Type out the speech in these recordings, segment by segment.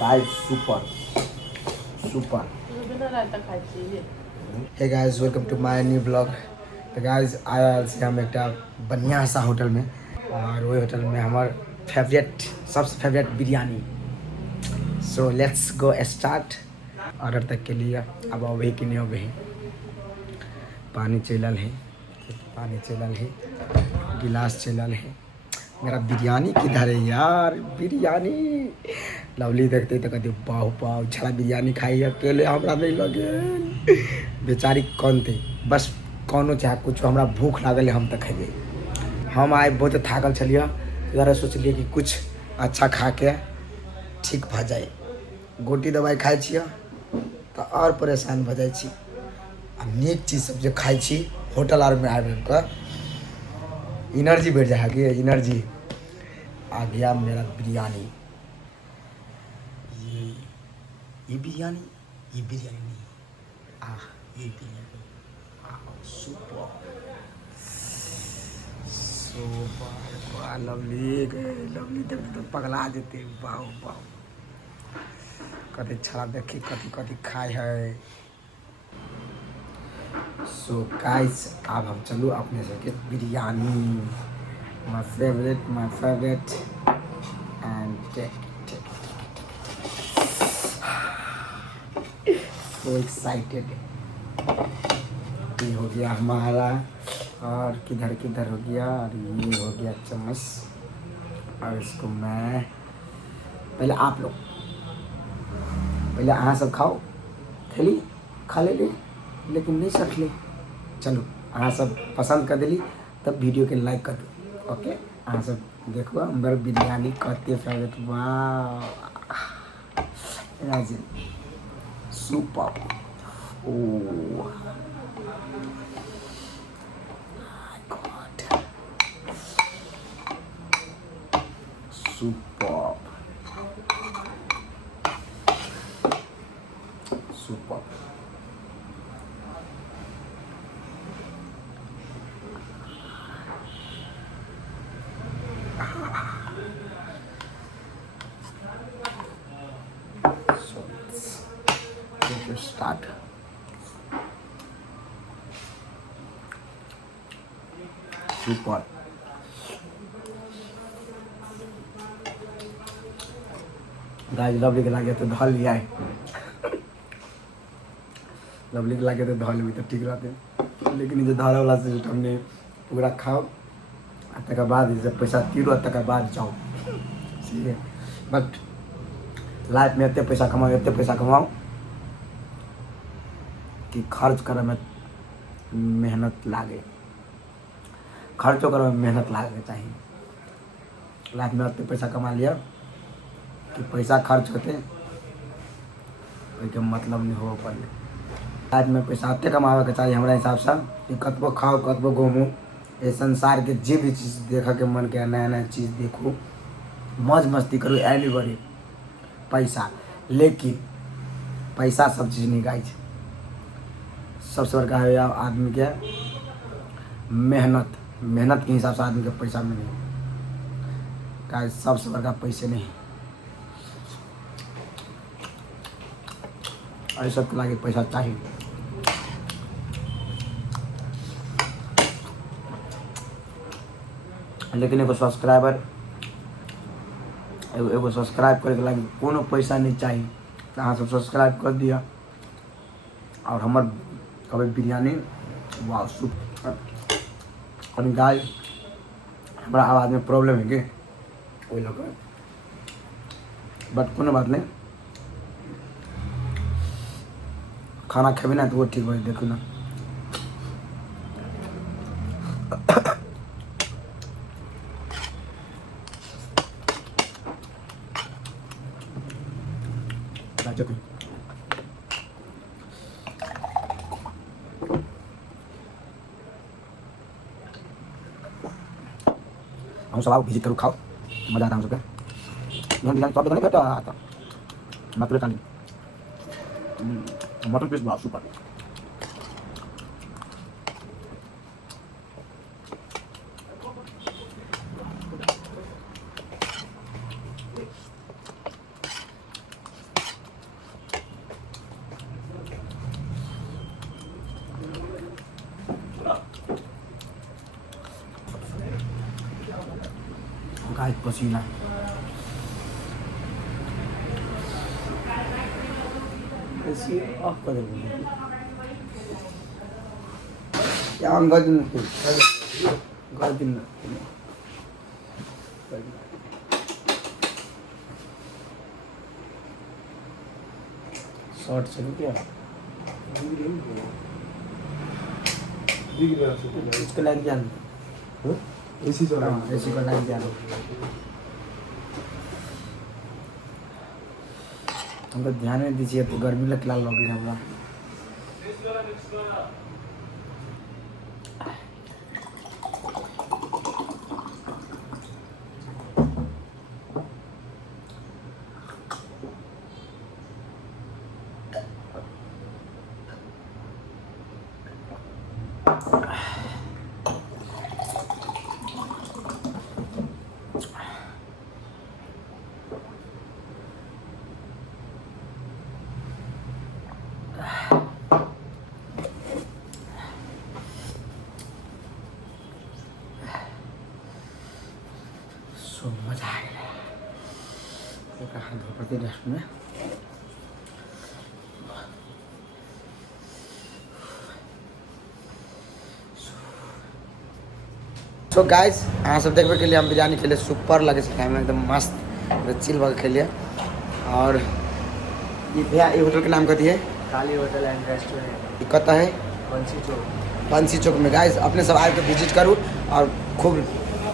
Guys super super. Hey guys welcome to my new blog. तो guys आया से हम एक बढ़िया सा होटल में और वही होटल में हमार फेवरेट सबसे favourite biryani. So let's go start. Order तक के लिए अब अभी कि नहीं हो गई। पानी चलल है, गिलास चलल है। मेरा बिरयानी किधर है यार? बिरयानी लवली देखते तो कहते बाहु पाव छड़ा बिरयानी खाई अकेले हमरा नहीं लगे। बेचारी कौन थे, बस कौनो चाहे कुछ हमरा भूख लागल है हम तो खेबे। हम आए बहुत थाकल छलिए, जरा सोचलिए कि कुछ अच्छा खा के ठीक भ जाए। गोटी दवाई खाई छिए तो और परेशान भ जाए छी। आ नीक चीज सब जो खाई छी होटल आर में आबि कर एनर्जी बढ़ जाए कि एनर्जी आ गया। मेरा बिरयानी ये बिरयानी नहीं। ये बिरयानी सुपर सुपर। लवली देख तो पगला देते। वाह वाह कति छड़ा देखी कति खाए है। सो गाइस अब हम चलू अपने सबके biryani my favourite and so excited. ये हो गया हमारा और किधर हो गया और ये हो गया चम्मच। और इसको मैं पहले आप लोग पहले अहाँ सब खाओ खेली खा ले लेकिन नहीं सक ले। चलो अहाँ सब पसंद कर दिली तब वीडियो के लाइक कर दो। ओके अहाँ सब देखो हमारे बिरयानी कते फेवरेट। वाह super. Oh god super super. Start. Super. Guys lovely के लागे तो धल लिया है। लवली के लागे तो धल भी तो ठीक रहते, लेकिन जो धारा वाला सिस्टम ने पूरा खाओ तक बाद जब पैसा तीरो तक बाद जाओ। ठीक है बट लाइफ में इतने पैसा कमाओ कि खर्च करे में मेहनत लागे। खर्चों करे में मेहनत लागे चाहिए। लाइफ में इतने पैसा कमा लिया कि पैसा खर्च होते कोई मतलब नहीं हो पाए। लाइफ में पैसा इतने कमावे के चाहिए हमारे हिसाब से कि कतबो खाओ कतबो घूमो। ये संसार के जे भी चीज़ देखा के मन के नया चीज़ देखो, मौज मस्ती करो एवरीबॉडी। पैसा लेकिन पैसा सब चीज़ नहीं गाई। सबसे बड़का है आदमी के मेहनत के हिसाब से आदमी के पैसा मिले। गाइस सबसे बड़का पैसे नहीं ऐसा तो लागे पैसा चाहिए। लेकिन एगो सब्सक्राइब करे के लागे कोनो पैसा नहीं चाहिए। तो अहाँ सब सब्सक्राइब कर दिया और हमार कभी बिरयानी वाह सुपर। और गाइस हमारा आवाज़ में प्रॉब्लम है कि वही लोग बट कोनो बात नहीं। खाना खेबे ना तो वो ठीक हो। देखो ना हम सब आओ विजिट करो खाओ मजा आता है हम सबके। बिरयानी सब नहीं बेटा आता मटर पीस बहुत सुपर। आज पसीना ऐसी ऑफ कर दे क्या अंगद में गलती में शॉर्ट चल क्या इसको लाइन क्या एसी चला ऐसी को लाइन क्या हमको ध्यान नहीं दीजिए तो गर्मी लगला लगे हमरा सो मजा आ गया एक हाथ धोपते रेस्ट में सो गाइस अहाँ सब देखबे के लिए हम बिरयानी खेले सुपर लगे से खाए में एकदम मस्त चिल भर खेलिए और ये भैया ये होटल के नाम कथी है काली होटल एंड रेस्टोरेंट कता है बंसी चौक में गाइस अपने सब आके विजिट करूँ और खूब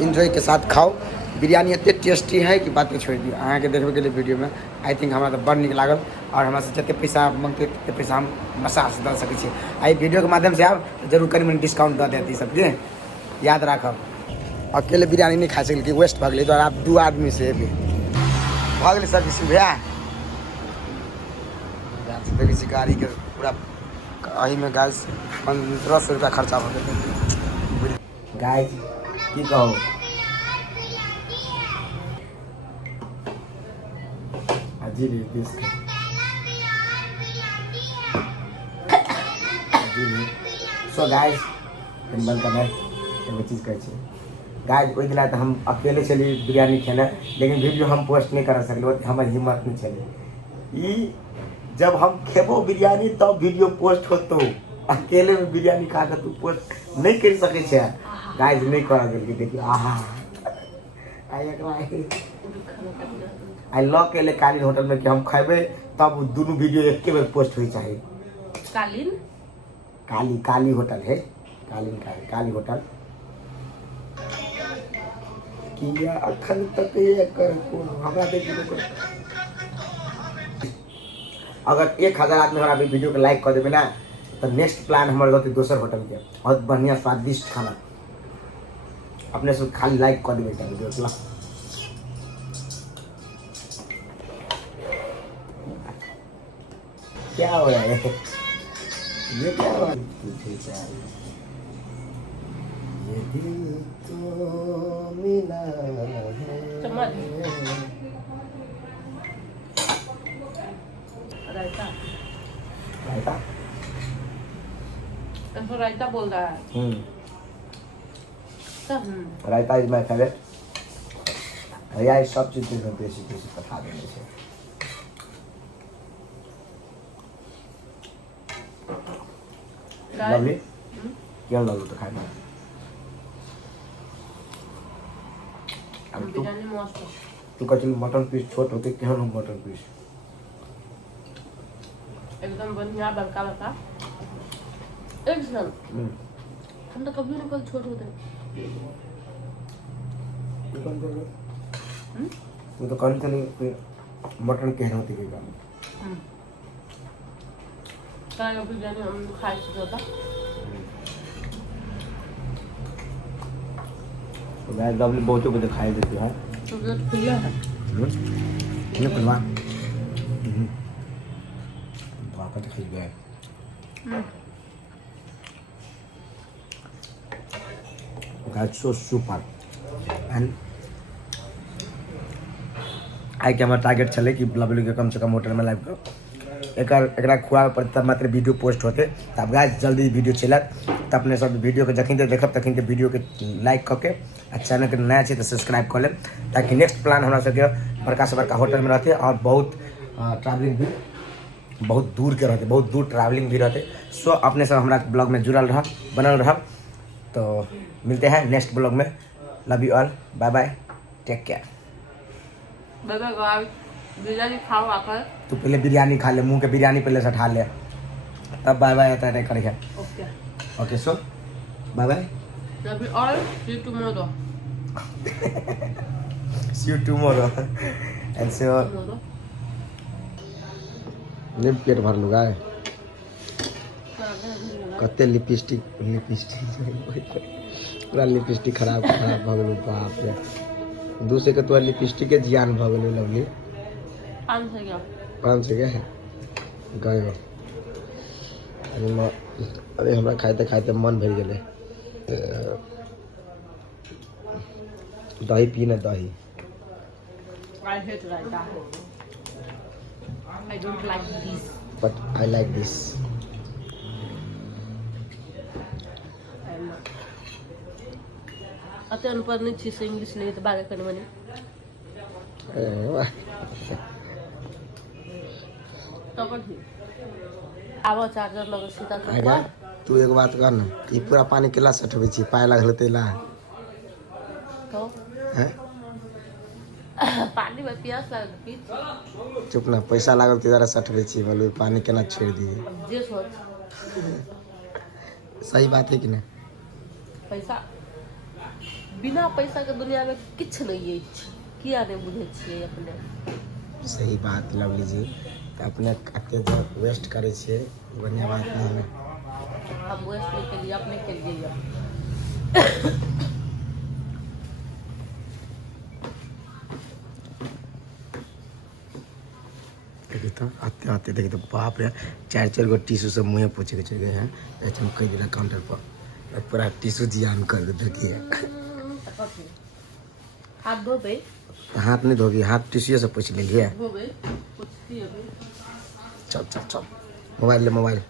इंजॉय के साथ खाओ बिरयानी इतने टेस्टी है कि बात छोड़ दी अहाँ के देखबे के लिए वीडियो में आई थिंक हमरा तो बड़ निक लागल और हमरा से जते पैसा मांगते तते पैसा हम मसाज दे सकै छी आई वीडियो के माध्यम से आब तो जरूर कनी मनी डिस्काउंट दे देती सबके याद राखब अकेले बिरयानी नहीं खा सकल कि वेस्ट भगले तो आप दो आदमी से भी भगले सब किसी भैया देखिए गाड़ी के पूरा अही में गाइस 1500 रुपया खर्चा हो गया गाइस की कहो अजीब है सो गाइस बंद करना एगो चीज़ कहै छै गाइस ओहि दिन तो हम अकेले चली बिरयानी खेने लेकिन वीडियो हम पोस्ट नहीं कर सकले हमारी हिम्मत नहीं चली ई जब हम खेबो बिरयानी तब तो वीडियो पोस्ट होतो अकेले में बिरयानी खा कर तू पोस्ट नहीं कर सके छे गाइस नहीं कर देल देखिए आहा आई लॉक के लिए कालीन होटल में कि हम खेबे तब दोनों वीडियो एक के बार पोस्ट होई चाहिए कालीन काली होटल है काली होटल किया अखन तक ये कर कोन हमरा देखिए अगर 1000 आदमी हमारा वीडियो को लाइक कर देवे ना तो नेक्स्ट प्लान हमारे रहते दोसर होटल के बहुत बढ़िया स्वादिष्ट खाना अपने से खाली लाइक कर देवे वीडियो चला क्या हो रहा है ये क्या हो रहा है ये दिल तो मिला है रायता इसको रायता बोल रहा है रायता इज माय फेवरेट भैया सब चीज देसी पठा देने से लवली क्या लवली तो खाना अब तू कचल मटन पीस छोट होते केहन मटन पीस एकदम बढ़िया बड़का एकदम हम तो कभी नहीं कल छोट होते वो तो कौन थे मटन केहन होते के काम काय बिरयानी हम खाई से ज्यादा तो मैं डबल बहुतों को दिखाई देती है तो ये खुला है ये खुलवा वापस दिखाई गया That's so super and आई के हमारा टारगेट चले कि लवली के कम से कम होटल में लाइव करो एकरा खुआबे पड़ते तब मात्र वीडियो पोस्ट होते। तब गाइस जल्दी वीडियो चलत त अपने सब वीडियो के जखन देखब तखन के वीडियो के लाइक करके आ चैनल के नया छै तो सब्सक्राइब कर लेब, ताकि नेक्स्ट प्लान हमरा सबके बड़का से बड़का होटल में रहते और बहुत ट्रैवलिंग भी बहुत दूर के रहते, बहुत दूर ट्रैवलिंग भी रहते। सो अपने सब हमारा ब्लॉग में जुड़ल रह बनल रह। तो मिलते हैं नेक्स्ट ब्लॉग में। Love you all, bye bye, take care. Bye bye, biryani खाओ आकर। तू पहले बिरयानी खा ले, मुंह के बिरयानी पहले से उठा ले, तब बाय बाय आता है करेगा। Okay okay so bye bye, love you all, see you tomorrow. See you tomorrow and सो ने पेट भर लुगा है कते लिपस्टिक पूरा लिपस्टिक खराब भ गेल। बाप रे, दूसरे के तो लिपस्टिक के जियान भ गेल। लवली 500 क्या है गए हो। अरे हमरा खाते खाते मन भर गेले। दही पी ना दही। I hate like that. I don't like this. But I like this. आता अनपढ़ नहीं छी से इंग्लिश नहीं तो बात करने वाली। तो कर दी। आवा चार्जर लगा सीधा आगा तू एक बात कर ना, ई पूरा पानी केला सटबै छी, पाए लागल तेला तो हैं। पानी में प्यास लगा पी। चुप ना, पैसा लागल ते जरा सटबै छी, बोलू पानी केना छोड़ दिए। जे सोच सही बात है कि ना। पैसा बिना पैसा के दुनिया में किछ नहीं है। किया नहीं बुझे छिए अपने। सही बात लवली जी, तो अपने कते जो वेस्ट करे छिए बढ़िया बात नहीं है। हम वेस्ट नहीं के लिए अपने के लिए देखिए तो आते आते देखिए तो बाप रे, 4 गो टिश्यू सब मुँहे पोछे के चल गए हैं। ऐसे हम कई दिला काउंटर पर पूरा टिश्यू जियान कर दे। देखिए हाथ धो बे, हाथ नहीं धोगी, हाथ टिश्यू से पोछ लीजिए। धो बे, कुछ भी अभी। चल चल चल, मोबाइल ले मोबाइल।